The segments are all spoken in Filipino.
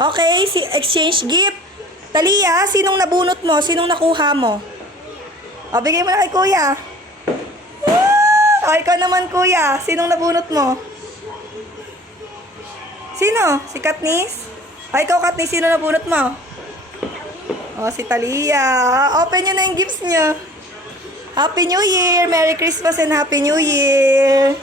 Okay, si exchange gift. Talia, sinong nabunot mo? Sinong nakuha mo? O, bigay mo na kay kuya. O, ikaw naman kuya. Sinong nabunot mo? Sino? Si Katniss? O, ikaw Katniss, sino nabunot mo? O, si Talia. Open nyo na yung gifts nyo. Happy New Year! Merry Christmas and Happy New Year!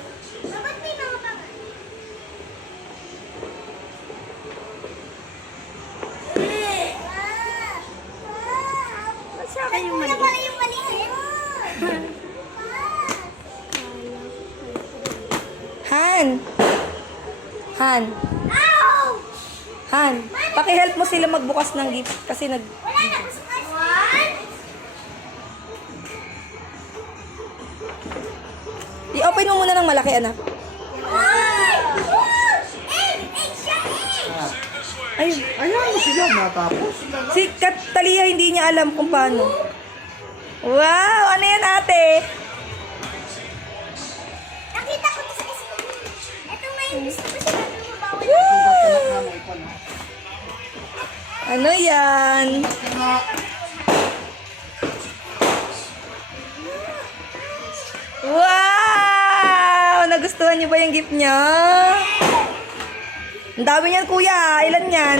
Han! Han! Han! Paki-help mo sila magbukas ng gift kasi nag... I-open mo muna ng malaki, anak. Ayun. Ayaw mo sila matapos. Si Talia hindi niya alam kung paano. Wow! Ano yan, ate? Nakita ko sa school. Ito nga yung gusto ko siya bawal. Ano yan? Wow! Nagustuhan niyo ba yung gift niya? Ang dami niyan, kuya. Ilan yan?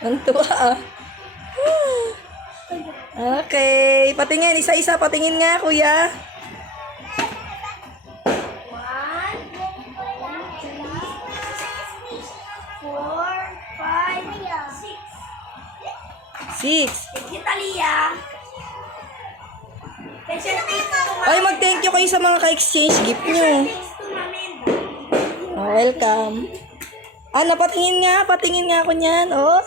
Ang tuwa, ah. Okay. Patingin. Isa-isa. Patingin nga, kuya. 6. Italia. Ay, mag-thank you kayo sa mga ka-exchange gift nyo. Oh, welcome. Ano, patingin nga ako niyan. Oh,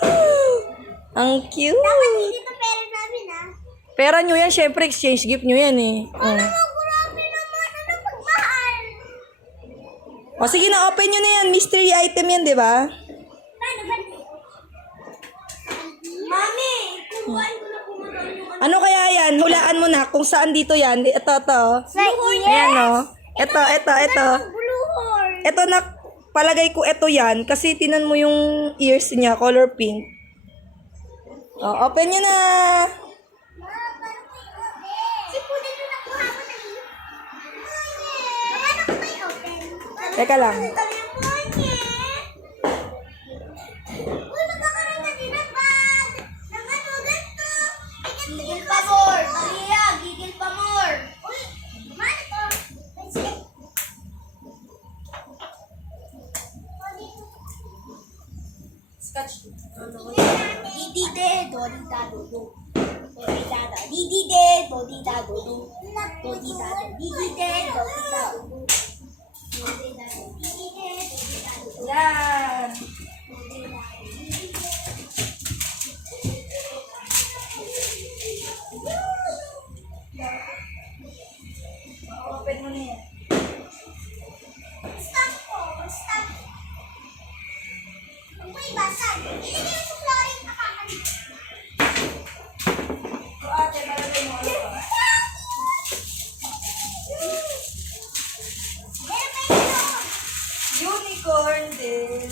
ang cute. Dapat hindi ito pera namin, ha? Pera nyo yan, syempre exchange gift nyo yan eh. Oh. Ano mo, grabe naman. Ano pagmahal? O sige na, open nyo na yan. Mystery item yan, di ba? Paano ba? Mami, kuhaan ko na kumakain yung Ano kaya yan? Hulaan mo na kung saan dito yan. Ito. Sa Ayan o. Ito. blue horn. Ito na, palagay ko ito yan. Kasi tinan mo yung ears niya, color pink. O, open nyo na. Si Pude ito nakuha mo na yun. Paano ko may open? Teka lang. Uy, magkakaroon na din ng bag. Ng ano, ganito. Gigil pa more. Maria, gigil pa more. Uy, man ito. Scotch. Didide, dodida, dodo. Dodida, didide, dodida, dodo. Dodida, didide, dodida, dodo. Dodida, didide, dodida, dodo. Yan. Open mo na yan. Stop ko, stop. Huwag mo ibasan. Ilagay mo sa flooring, nakakalit. So, ate, palagay mo ano ba? Meron pa ito. Unicorn din.